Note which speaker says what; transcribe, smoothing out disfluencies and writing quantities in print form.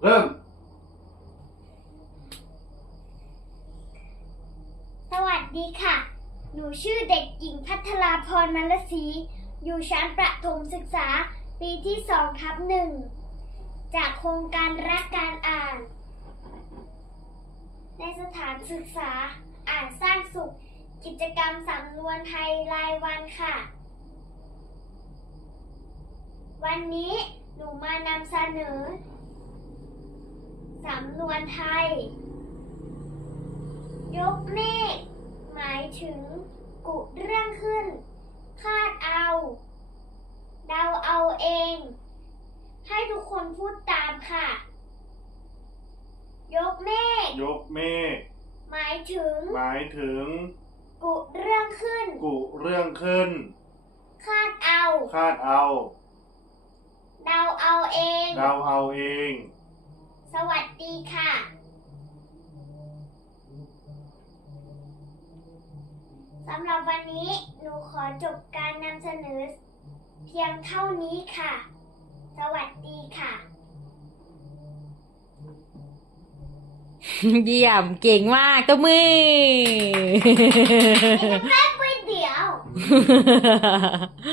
Speaker 1: เริ่ม
Speaker 2: สวัสดีค่ะ หนูชื่อเด็กหญิงพัทราพรมลศรีอยู่ชั้นประถมศึกษาปีที่2/1จากโครงการรักการอ่าน ในสถานศึกษาอ่านสร้างสุขกิจกรรมสำนวนไทยรายวันค่ะ วันนี้หนูมานำเสนอสำนวนไทย ยกเมฆหมายถึงกุเรื่องขึ้น คาดเอาเดาเอาเอง ให้ทุกคนพูดตามค่ะ ยกเมฆ
Speaker 1: ยกเมฆ
Speaker 2: หมายถึง
Speaker 1: หมายถึง
Speaker 2: กุเรื่องขึ้น
Speaker 1: กุเรื่องขึ้น
Speaker 2: คาดเอา
Speaker 1: คาดเอา
Speaker 2: เดาเอาเอง
Speaker 1: เดาเอาเอง
Speaker 2: สวัสดีค่ะ สำหรับวันนี้หนูขอจบการนำเสนอเพียงเท่านี้ค่ะ สวัสดีค่ะ
Speaker 3: เยี่ยมเก่งมากตัวมือ
Speaker 2: แค่ไปเดียว